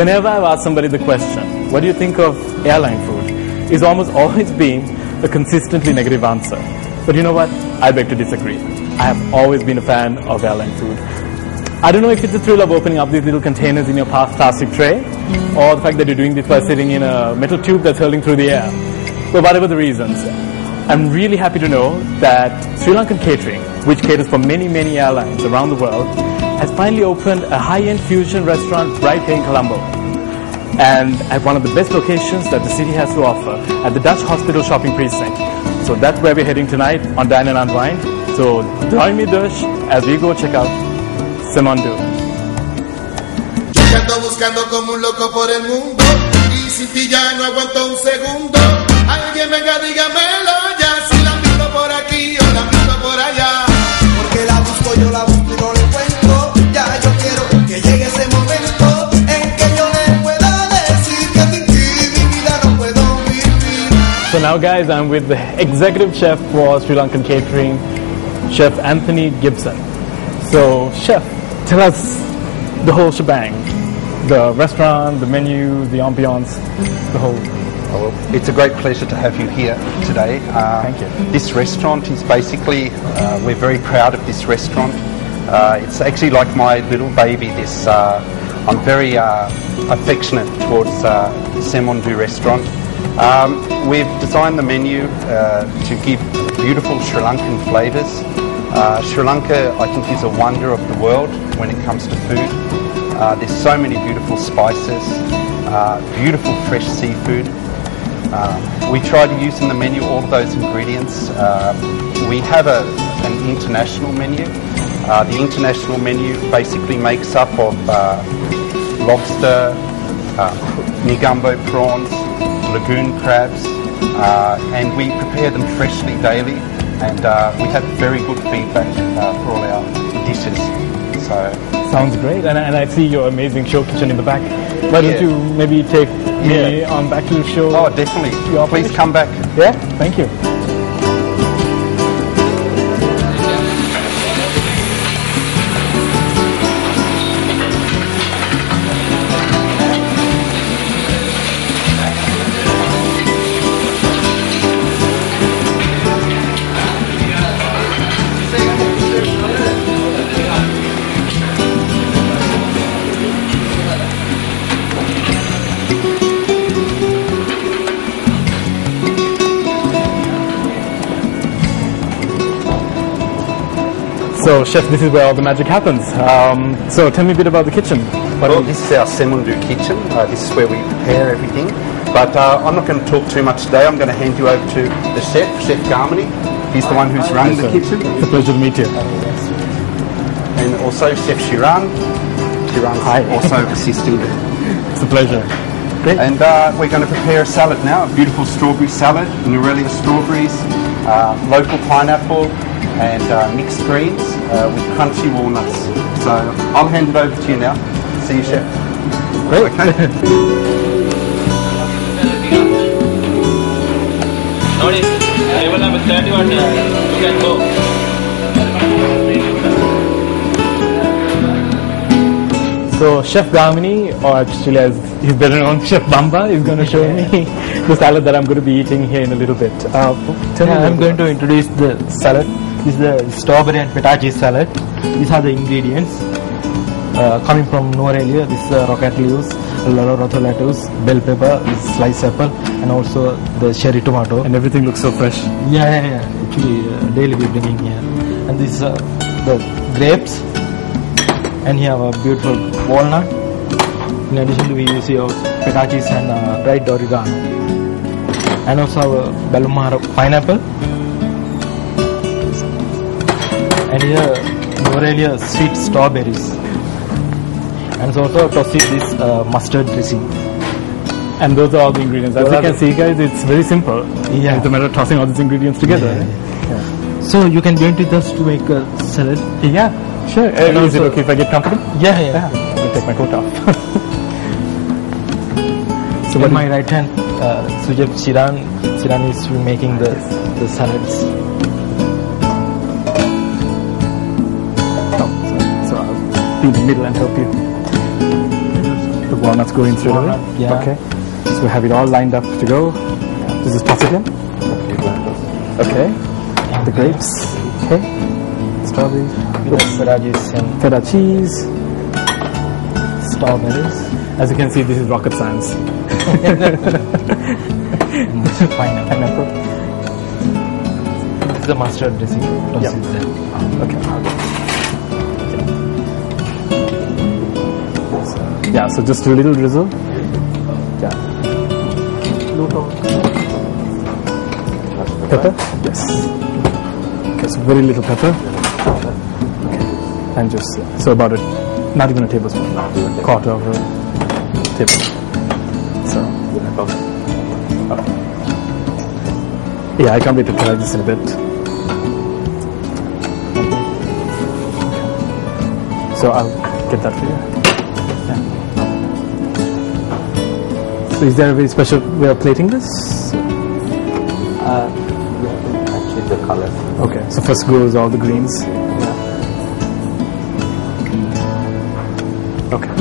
whenever I've asked somebody the question, what do you think of airline food? It's almost always been a consistently negative answer. But you know what? I beg to disagree. I have always been a fan of airline food. I don't know if it's the thrill of opening up these little containers in your plastic tray, or the fact that you're doing this by sitting in a metal tube that's hurling through the air. But whatever the reasons, I'm really happy to know that Sri Lankan Catering, which caters for many, many airlines around the world, has finally opened a high-end fusion restaurant right here in Colombo. And at one of the best locations that the city has to offer, at the Dutch Hospital Shopping Precinct. So that's where we're heading tonight on Dine and Unwind. So join me, Dash, as we go check out Semondu. Yo que ando buscando como un loco por el mundo, y sin ti ya no aguanto un segundo. Alguien venga, dígamelo ya, si la visto por aquí o la visto por allá. Porque la busco, yo la busco y no la encuentro. Ya yo quiero que llegue ese momento en que yo le pueda decir que sin ti mi vida no puedo vivir. So now guys, I'm with the executive chef for Sri Lankan Catering, Chef Anthony Gibson. So chef, tell us the whole shebang, the restaurant, the menu, the ambiance, the whole. Well, it's a great pleasure to have you here today. Thank you. This restaurant is basically, we're very proud of this restaurant. It's actually like my little baby. I'm very affectionate towards Semondu restaurant. We've designed the menu to give beautiful Sri Lankan flavours. Sri Lanka, I think, is a wonder of the world when it comes to food. There's so many beautiful spices, beautiful fresh seafood. We try to use in the menu all of those ingredients. We have an international menu. The international menu basically makes up of lobster, nigumbo prawns, lagoon crabs, and we prepare them freshly daily. And we have very good feedback for all our dishes. So sounds great, and I see your amazing show kitchen in the back. Why don't you maybe take me on back to the show? Oh, definitely. Please come back. Yeah, thank you. So, chef, this is where all the magic happens. So, tell me a bit about the kitchen. Well, this is our Semondu kitchen. This is where we prepare everything. But I'm not going to talk too much today. I'm going to hand you over to the chef, Chef Garmini. He's the one who's running the kitchen. It's a pleasure to meet you. And also Chef Shiran. Shiran's also assisting. It's a pleasure. Great. And we're going to prepare a salad now, a beautiful strawberry salad, Norelia strawberries, local pineapple, and mixed greens with crunchy walnuts. So I'll hand it over to you now. See you, Chef. Great. Okay. Notice, table number 31, you can go. So Chef Garmini, or actually as he's better known, Chef Bamba, is going to show me the salad that I'm going to be eating here in a little bit. I'm going to introduce the salad. This is the strawberry and petache salad. These are the ingredients coming from Norelia. This is rocket leaves, lorotho lettuce, bell pepper, this sliced apple, and also the cherry tomato. And everything looks so fresh. Yeah. Actually, daily we're bringing here. And this is the grapes. And here have a beautiful walnut. In addition to we use here petaches and dried oregano. And also our Balumahara pineapple. And here Norelia sweet strawberries. And also toasted this mustard dressing. And those are all the ingredients. As you can see, guys, it's very simple. Yeah. It's a matter of tossing all these ingredients together. Yeah. So you can join with us to make a salad? Yeah, sure. Is it okay if I get comfortable? Yeah. I'll take my coat off. So on my right hand, Sujab Shiran is making the salads. So I'll be in the middle and help you. The walnuts go in straight away? Walnut, yeah. Okay. So we have it all lined up to go. Just toss it in. Okay. The grapes. Okay. Strawberries. Feta cheese and Feta cheese. strawberries. As you can see, this is rocket science. Pineapple. This is the mustard dressing. Yeah. Okay. Yeah, so just a little drizzle. Yeah. Pepper? Yes. Okay, so very little pepper. Okay. And just, so about it, not even a tablespoon, quarter of a tablespoon. So, yeah, I can't wait to try this in a bit. So I'll get that for you. So is there a very special way of plating this? Actually, the colors. Okay, so first goes all the greens. Okay.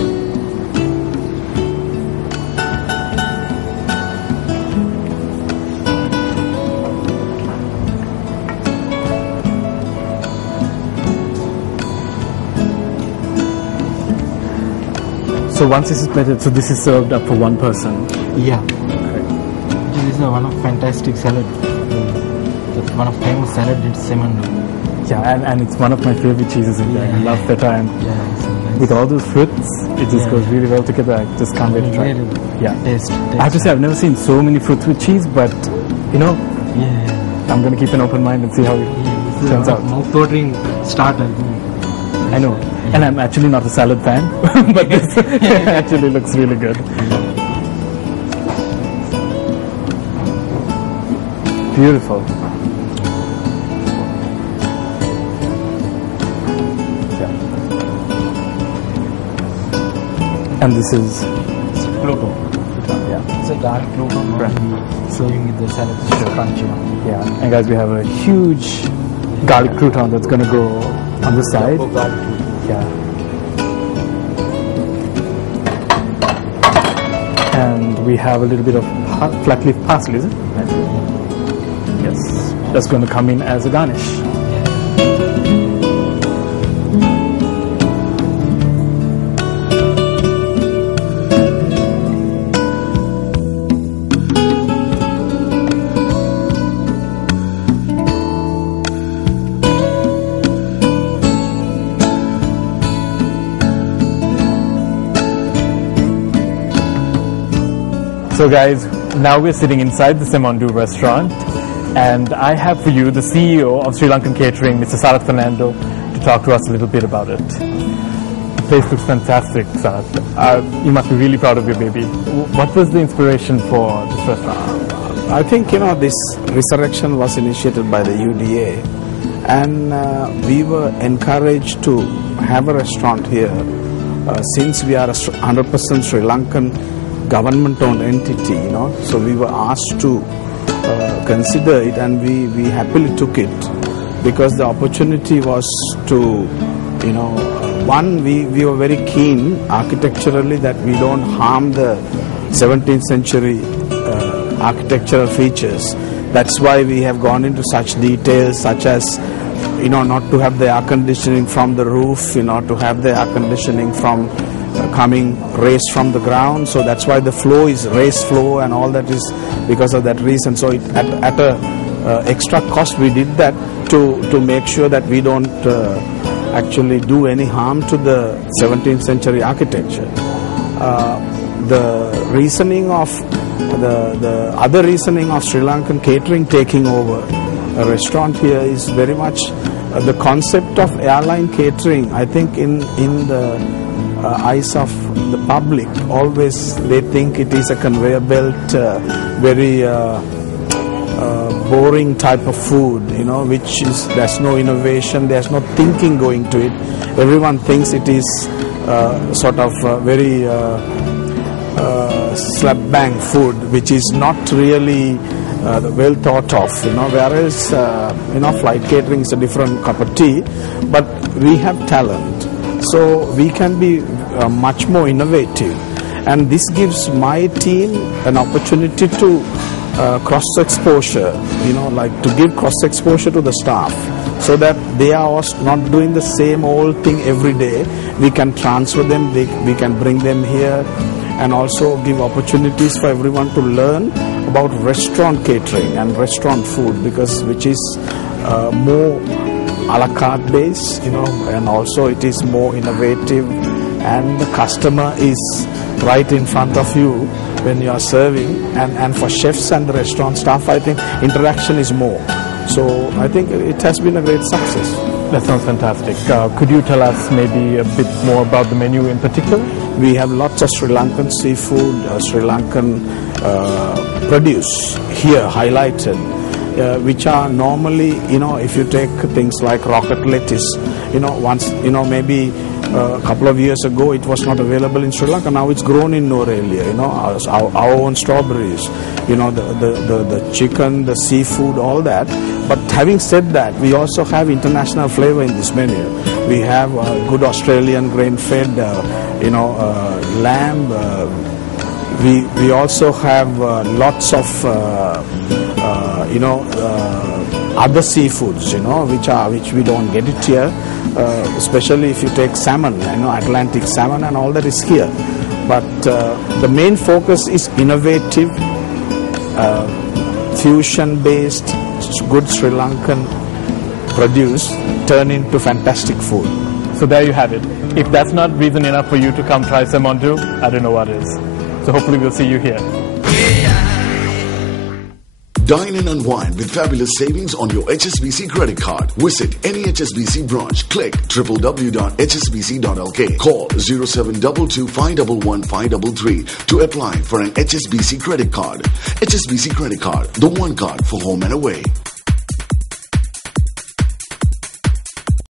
So once this is plated, so this is served up for one person. Yeah. This is one of fantastic salad. One of famous salad in Semondu. Yeah, and it's one of my favorite cheeses in there. I love feta, and Yeah. with all those fruits, it just goes really well together. I just can't wait to try it. Really Yeah. Taste. I have to say, I've never seen so many fruits with cheese, but you know, Yeah. I'm going to keep an open mind and see how it turns out. Mouth-watering starter. I know. And I'm actually not a salad fan, but this actually looks really good. Beautiful. Yeah. And this is Pluto. yeah. It's a dark Pluto. Right. Serving with the salad. It's a crunchy one. Yeah. And guys, we have a huge garlic crouton that's going to go on the side. Yeah. And we have a little bit of flat leaf parsley, is it? Yes. That's going to come in as a garnish. So guys, now we're sitting inside the Semondu restaurant, and I have for you the CEO of Sri Lankan Catering, Mr. Sarath Fernando, to talk to us a little bit about it. The place looks fantastic, Sarath. You must be really proud of your baby. What was the inspiration for this restaurant? I think, this resurrection was initiated by the UDA, and we were encouraged to have a restaurant here since we are a 100% Sri Lankan government-owned entity, so we were asked to consider it, and we happily took it because the opportunity was to, one, we were very keen architecturally that we don't harm the 17th century architectural features. That's why we have gone into such details, such as, not to have the air conditioning from the roof, to have the air conditioning from coming raised from the ground, so that's why the flow is raised flow, and all that is because of that reason. So at a extra cost we did that to make sure that we don't actually do any harm to the 17th century architecture. The reasoning of the other reasoning of Sri Lankan Catering taking over a restaurant here is very much the concept of airline catering. I think in the eyes of the public, always they think it is a conveyor belt, very boring type of food, which is, there's no innovation, there's no thinking going to it. Everyone thinks it is sort of very slap bang food, which is not really well thought of, whereas flight catering is a different cup of tea, but we have talent. So we can be much more innovative, And this gives my team an opportunity to cross-exposure, to give cross-exposure to the staff, so that they are also not doing the same old thing every day. We can transfer them, we can bring them here, and also give opportunities for everyone to learn about restaurant catering and restaurant food, which is more a la carte based, and also it is more innovative, and the customer is right in front of you when you are serving, and for chefs and the restaurant staff, I think interaction is more. So I think it has been a great success. That sounds fantastic. Could you tell us maybe a bit more about the menu in particular? We have lots of Sri Lankan seafood, Sri Lankan produce here highlighted, which are normally, if you take things like rocket lettuce, maybe a couple of years ago it was not available in Sri Lanka. Now it's grown in Norelia, our own strawberries, the chicken, the seafood, all that. But having said that, we also have international flavor in this menu. We have good Australian grain-fed, lamb. We also have lots of other seafoods, which we don't get it here. Especially if you take salmon, Atlantic salmon and all that is here. But the main focus is innovative, fusion-based, good Sri Lankan produce turned into fantastic food. So there you have it. If that's not reason enough for you to come try Semondu, I don't know what is. So hopefully we'll see you here. Dine and unwind with fabulous savings on your HSBC credit card. Visit any HSBC branch. Click www.hsbc.lk. Call 0722 511 533 to apply for an HSBC credit card. HSBC credit card, the one card for home and away.